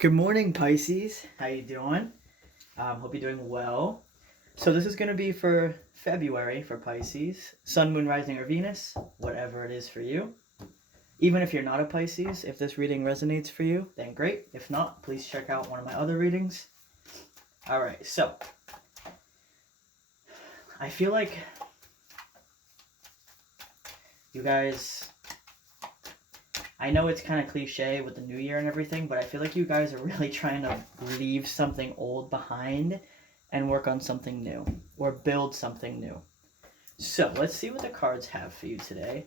Good morning, Pisces. How you doing? Hope you're doing well. So this is going to be for February for Pisces. Sun, Moon, Rising, or Venus, whatever it is for you. Even if you're not a Pisces, if this reading resonates for you, then great. If not, please check out one of my other readings. All right, so I feel like you guys, I know it's kind of cliche with the new year and everything, but I feel like you guys are really trying to leave something old behind and work on something new or build something new. So let's see what the cards have for you today.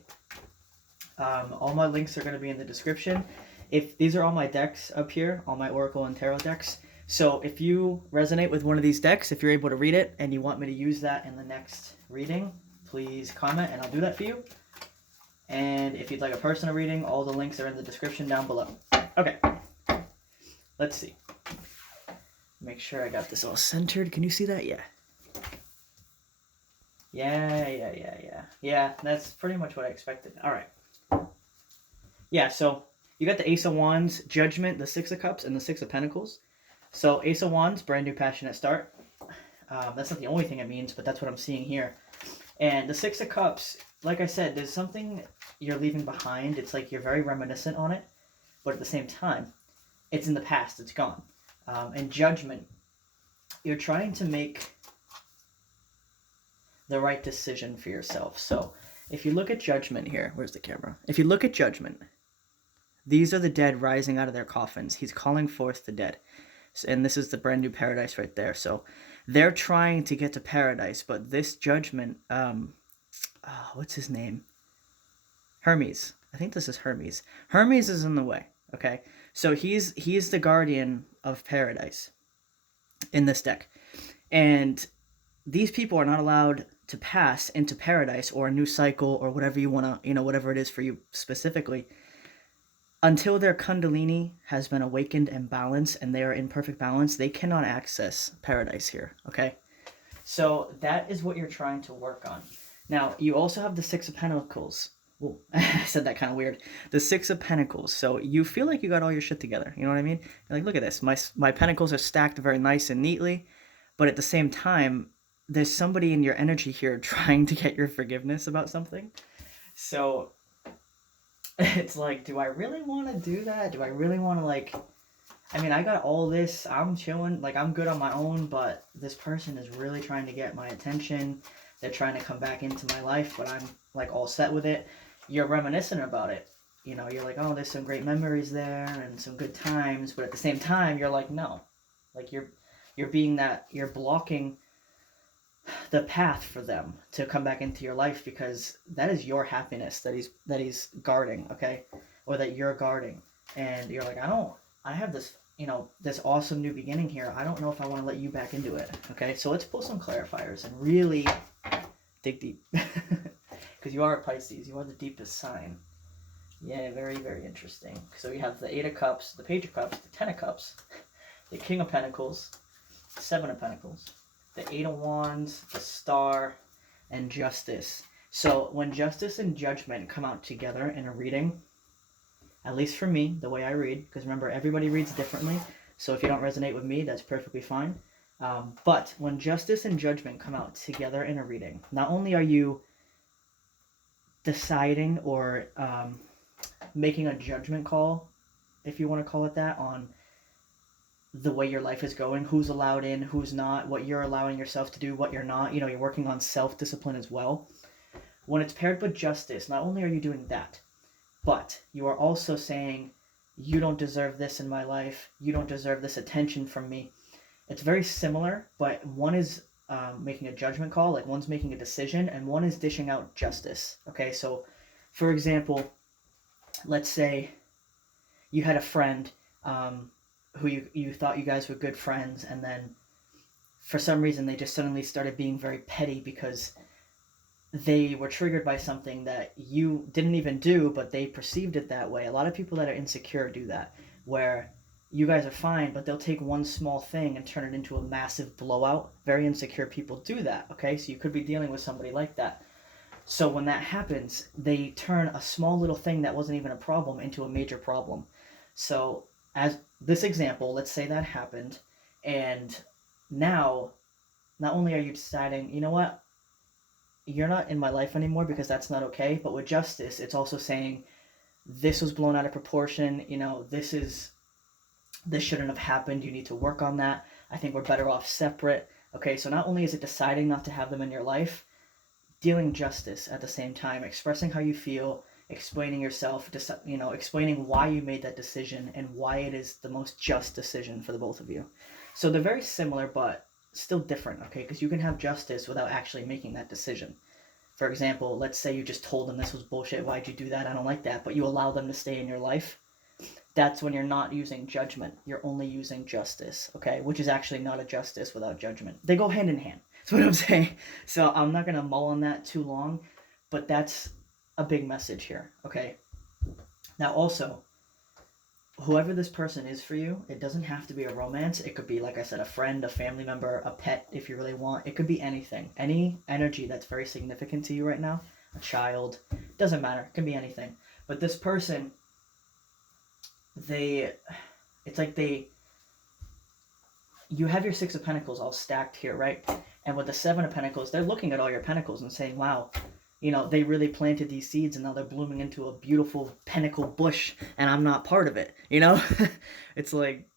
All my links are going to be in the description. If these are all my decks up here, all my Oracle and Tarot decks. So if you resonate with one of these decks, if you're able to read it and you want me to use that in the next reading, please comment and I'll do that for you. And if you'd like a personal reading, all the links are in the description down below. Okay, let's see. Make sure I got this all centered. Can you see that? Yeah. Yeah, that's pretty much what I expected. All right. Yeah, so you got the Ace of Wands, Judgment, the Six of Cups, and the Six of Pentacles. So Ace of Wands, brand new passionate start. That's not the only thing it means, but that's what I'm seeing here. And the Six of Cups, like I said, there's something you're leaving behind. It's like you're very reminiscent on it, but at the same time, it's in the past. It's gone. And Judgment, you're trying to make the right decision for yourself. So if you look at Judgment here, where's the camera? If you look at Judgment, these are the dead rising out of their coffins. He's calling forth the dead. And this is the brand new paradise right there. So they're trying to get to paradise, but this Judgment, what's his name? Hermes. I think this is Hermes. Hermes is in the way, okay? So he's the guardian of paradise in this deck. And these people are not allowed to pass into paradise or a new cycle or whatever you want to, whatever it is for you specifically, until their Kundalini has been awakened and balanced and they are in perfect balance. They cannot access paradise here, okay? So that is what you're trying to work on. Now, you also have the Six of Pentacles. Well, I said that kind of weird. The Six of Pentacles. So you feel like you got all your shit together. You know what I mean? You're like, look at this. My pentacles are stacked very nice and neatly. But at the same time, there's somebody in your energy here trying to get your forgiveness about something. So it's like, do I really want to do that? Do I really want to, I got all this. I'm chilling. I'm good on my own. But this person is really trying to get my attention. They're trying to come back into my life, but I'm, all set with it. You're reminiscent about it. You're like, oh, there's some great memories there and some good times. But at the same time, you're like, no. You're blocking the path for them to come back into your life because that is your happiness that he's guarding, okay? Or that you're guarding. And you're like, I have this, this awesome new beginning here. I don't know if I want to let you back into it, okay? So let's pull some clarifiers and really dig deep. Because you are a Pisces. You are the deepest sign. Yeah, very, very interesting. So we have the Eight of Cups, the Page of Cups, the Ten of Cups, the King of Pentacles, Seven of Pentacles, the Eight of Wands, the Star, and Justice. So when Justice and Judgment come out together in a reading, at least for me, the way I read, because remember, everybody reads differently, so if you don't resonate with me, that's perfectly fine. But when Justice and Judgment come out together in a reading, not only are you deciding or making a judgment call, if you want to call it that, on the way your life is going, who's allowed in, who's not, what you're allowing yourself to do, what you're not. You're working on self-discipline as well. When it's paired with Justice, not only are you doing that, but you are also saying, you don't deserve this in my life, you don't deserve this attention from me. It's very similar, but one is making a judgment call, one's making a decision, and one is dishing out justice. Okay, so for example, let's say you had a friend who you thought you guys were good friends, and then for some reason they just suddenly started being very petty because they were triggered by something that you didn't even do, but they perceived it that way. A lot of people that are insecure do that, where you guys are fine, but they'll take one small thing and turn it into a massive blowout. Very insecure people do that, okay? So you could be dealing with somebody like that. So when that happens, they turn a small little thing that wasn't even a problem into a major problem. So as this example, let's say that happened, and now not only are you deciding, you know what, you're not in my life anymore because that's not okay, but with justice, it's also saying this was blown out of proportion, this shouldn't have happened, you need to work on that. I think we're better off separate. Okay, so not only is it deciding not to have them in your life, dealing justice at the same time, expressing how you feel, explaining yourself, explaining why you made that decision and why it is the most just decision for the both of you. So they're very similar, but still different, okay? Because you can have justice without actually making that decision. For example, let's say you just told them this was bullshit, why'd you do that, I don't like that, but you allow them to stay in your life. That's when you're not using judgment. You're only using justice, okay? Which is actually not a justice without judgment. They go hand in hand. That's what I'm saying. So I'm not going to mull on that too long, but that's a big message here, okay? Now also, whoever this person is for you, it doesn't have to be a romance. It could be, like I said, a friend, a family member, a pet if you really want. It could be anything. Any energy that's very significant to you right now, a child, doesn't matter. It can be anything. But this person, it's like you have your Six of Pentacles all stacked here, right? And with the Seven of Pentacles, they're looking at all your pentacles and saying, wow, they really planted these seeds and now they're blooming into a beautiful pentacle bush and I'm not part of it, It's like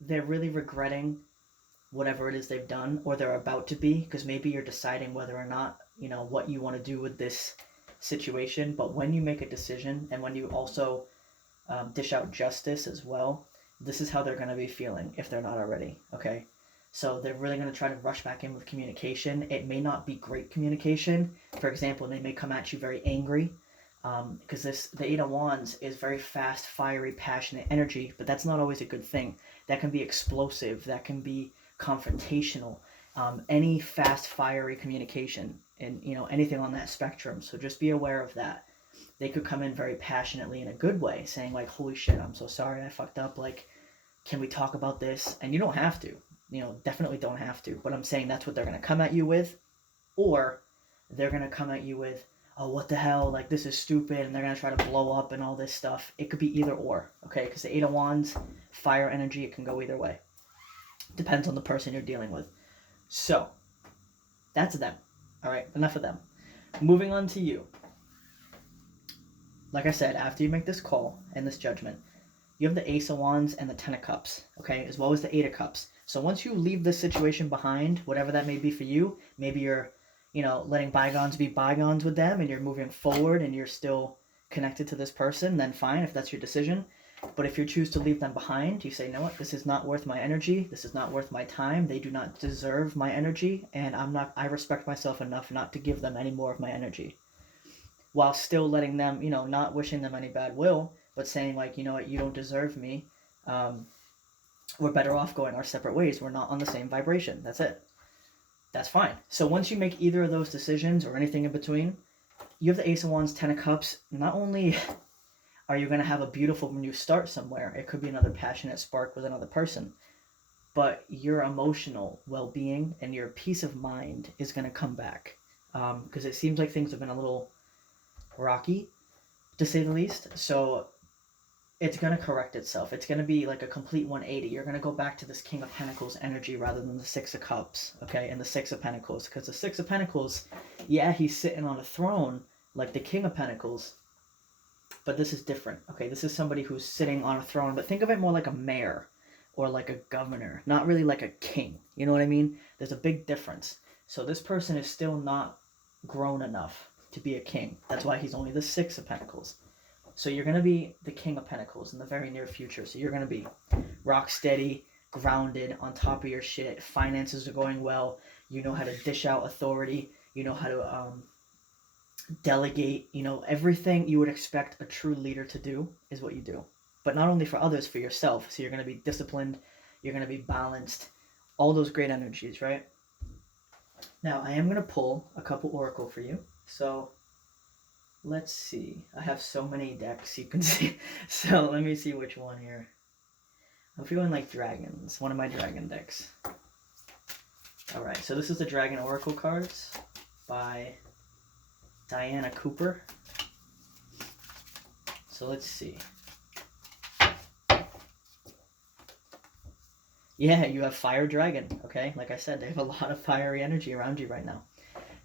they're really regretting whatever it is they've done or they're about to be, because maybe you're deciding whether or not, what you want to do with this situation. But when you make a decision and when you also dish out justice as well, this is how they're going to be feeling if they're not already, okay? So they're really going to try to rush back in with communication. It may not be great communication. For example, they may come at you very angry, because the Eight of Wands is very fast, fiery, passionate energy, but that's not always a good thing. That can be explosive. That can be confrontational. Any fast, fiery communication and, anything on that spectrum. So just be aware of that. They could come in very passionately in a good way, saying like, holy shit, I'm so sorry, I fucked up, like, can we talk about this? And you don't have to, definitely don't have to, but I'm saying that's what they're going to come at you with. Or they're going to come at you with, oh, what the hell, like, this is stupid, and they're going to try to blow up and all this stuff. It could be either or, okay? Because the Eight of Wands, fire energy, it can go either way. Depends on the person you're dealing with. So, that's them. All right, enough of them. Moving on to you. Like I said, after you make this call and this judgment, you have the Ace of Wands and the Ten of Cups, okay, as well as the Eight of Cups. So once you leave this situation behind, whatever that may be for you, maybe you're, letting bygones be bygones with them and you're moving forward and you're still connected to this person, then fine, if that's your decision. But if you choose to leave them behind, you say, you know what, this is not worth my energy, this is not worth my time, they do not deserve my energy, and I respect myself enough not to give them any more of my energy. While still letting them, not wishing them any bad will, but saying like, you know what, you don't deserve me. We're better off going our separate ways. We're not on the same vibration. That's it. That's fine. So once you make either of those decisions or anything in between, you have the Ace of Wands, Ten of Cups. Not only are you going to have a beautiful new start somewhere, it could be another passionate spark with another person, but your emotional well-being and your peace of mind is going to come back. Because it seems like things have been a little rocky, to say the least. So it's going to correct itself. It's going to be like a complete 180. You're going to go back to this King of Pentacles energy rather than the Six of Cups, okay, and the Six of Pentacles. Because the Six of Pentacles, yeah, he's sitting on a throne like the King of Pentacles, but this is different, okay? This is somebody who's sitting on a throne, but think of it more like a mayor or like a governor, not really like a king. You know what I mean? There's a big difference. So this person is still not grown enough to be a king. That's why he's only the Six of Pentacles. So you're going to be the King of Pentacles in the very near future. So you're going to be rock steady, grounded, on top of your shit. Finances are going well. You know how to dish out authority. You know how to delegate. Everything you would expect a true leader to do is what you do. But not only for others, for yourself. So you're going to be disciplined. You're going to be balanced. All those great energies, right? Now, I am going to pull a couple oracle for you. So let's see. I have so many decks you can see. So let me see which one here. I'm feeling like dragons. One of my dragon decks. Alright, so this is the Dragon Oracle cards by Diana Cooper. So let's see. Yeah, you have fire dragon, okay? Like I said, they have a lot of fiery energy around you right now.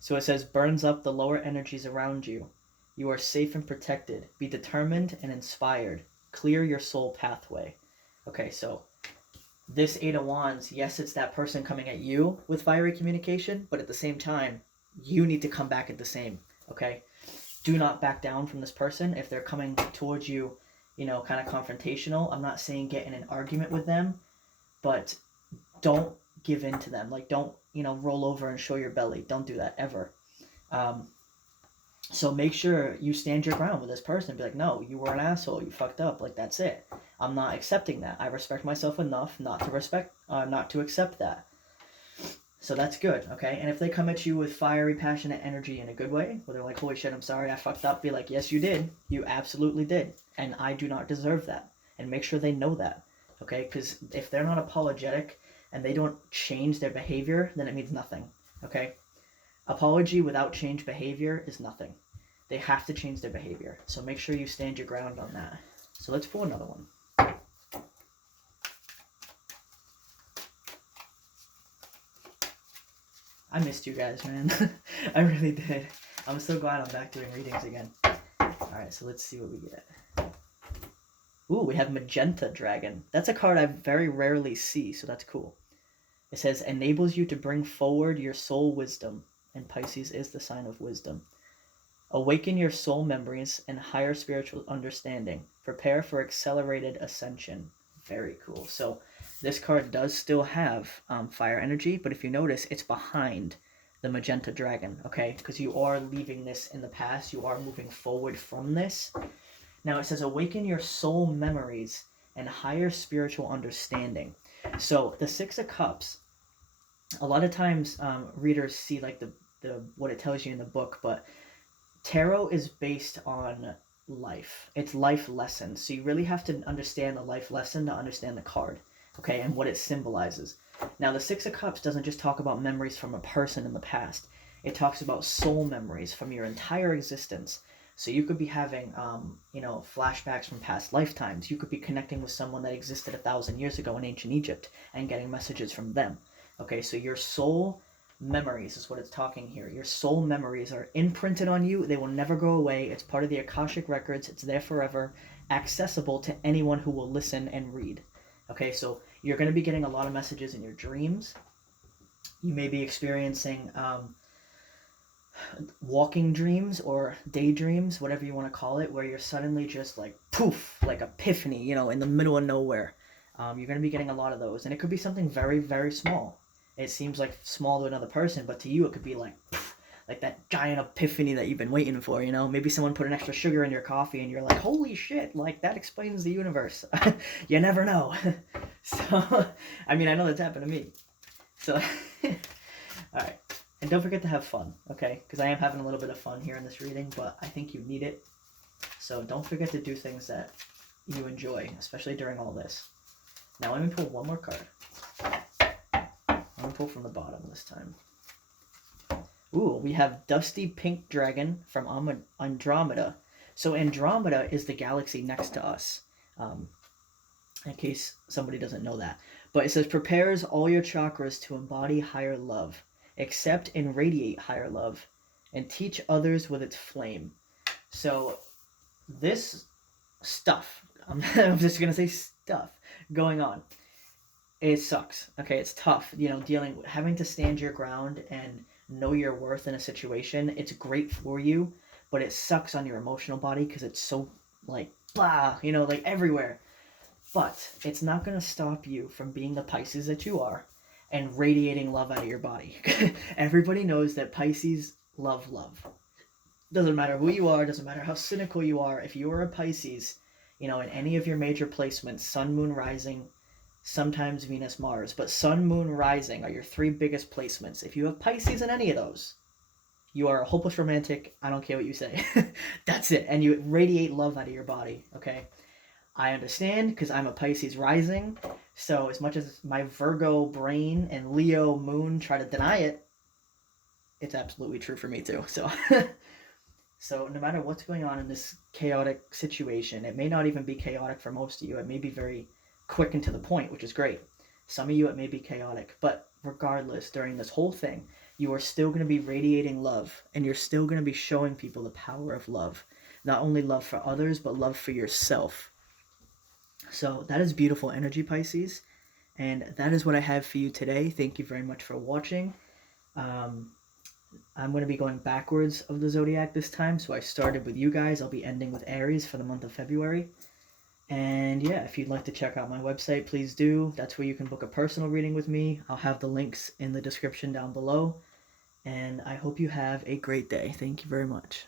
So it says, burns up the lower energies around you. You are safe and protected. Be determined and inspired. Clear your soul pathway. Okay, so this Eight of Wands, yes, it's that person coming at you with fiery communication, but at the same time, you need to come back at the same, okay? Do not back down from this person. If they're coming towards you, kind of confrontational, I'm not saying get in an argument with them, but don't give in to them. Like, don't, roll over and show your belly. Don't do that ever. So make sure you stand your ground with this person. Be like, no, you were an asshole. You fucked up. Like, that's it. I'm not accepting that. I respect myself enough not to accept that. So that's good, okay? And if they come at you with fiery, passionate energy in a good way, where they're like, holy shit, I'm sorry, I fucked up, be like, yes, you did. You absolutely did. And I do not deserve that. And make sure they know that, okay? Because if they're not apologetic and they don't change their behavior, then it means nothing, okay? Apology without change behavior is nothing. They have to change their behavior. So make sure you stand your ground on that. So let's pull another one. I missed you guys, man. I really did. I'm so glad I'm back doing readings again. Alright, so let's see what we get. Ooh, we have Magenta Dragon. That's a card I very rarely see, so that's cool. It says, enables you to bring forward your soul wisdom. And Pisces is the sign of wisdom. Awaken your soul memories and higher spiritual understanding. Prepare for accelerated ascension. Very cool. So this card does still have fire energy, but if you notice, it's behind the Magenta Dragon, okay? Because you are leaving this in the past. You are moving forward from this. Now it says, awaken your soul memories and higher spiritual understanding. So the Six of Cups, a lot of times readers see like the what it tells you in the book, but tarot is based on life. It's life lessons. So you really have to understand the life lesson to understand the card, okay, and what it symbolizes. Now, the Six of Cups doesn't just talk about memories from a person in the past. It talks about soul memories from your entire existence. So you could be having, flashbacks from past lifetimes. You could be connecting with someone that existed 1,000 years ago in ancient Egypt and getting messages from them. Okay, so your soul memories is what it's talking here. Your soul memories are imprinted on you. They will never go away. It's part of the Akashic records. It's there forever, accessible to anyone who will listen and read. Okay, so you're going to be getting a lot of messages in your dreams. You may be experiencing walking dreams or daydreams, whatever you want to call it, where you're suddenly just like poof, like epiphany, in the middle of nowhere. You're going to be getting a lot of those, and it could be something very, very small. It seems like small to another person, but to you it could be like that giant epiphany that you've been waiting for, Maybe someone put an extra sugar in your coffee and you're like, holy shit, like that explains the universe. You never know. So, I know that's happened to me. So, alright. And don't forget to have fun, okay? Because I am having a little bit of fun here in this reading, but I think you need it. So don't forget to do things that you enjoy, especially during all this. Now let me pull one more card. I'm going to pull from the bottom this time. Ooh, we have Dusty Pink Dragon from Andromeda. So Andromeda is the galaxy next to us, in case somebody doesn't know that. But it says, prepares all your chakras to embody higher love, accept and radiate higher love, and teach others with its flame. So this stuff, I'm just going to say stuff, going on. It sucks. Okay, it's tough, having to stand your ground and know your worth in a situation. It's great for you, but it sucks on your emotional body because it's so, blah, everywhere. But it's not going to stop you from being the Pisces that you are and radiating love out of your body. Everybody knows that Pisces love love. Doesn't matter who you are, doesn't matter how cynical you are. If you are a Pisces, in any of your major placements, Sun, Moon, Rising, sometimes Venus, Mars, but Sun, Moon, Rising are your three biggest placements. If you have Pisces in any of those, you are a hopeless romantic. I don't care what you say. That's it. And you radiate love out of your body, okay? I understand because I'm a Pisces rising, so as much as my Virgo brain and Leo moon try to deny it, it's absolutely true for me too. So, so no matter what's going on in this chaotic situation, it may not even be chaotic for most of you. It may be very quick and to the point, which is great. Some of you, it may be chaotic, but regardless, during this whole thing, you are still going to be radiating love, and you're still going to be showing people the power of love. Not only love for others, but love for yourself. So that is beautiful energy, Pisces. And that is what I have for you today. Thank you very much for watching. I'm going to be going backwards of the zodiac this time. So I started with you guys. I'll be ending with Aries for the month of February. And yeah, if you'd like to check out my website, please do. That's where you can book a personal reading with me. I'll have the links in the description down below. And I hope you have a great day. Thank you very much.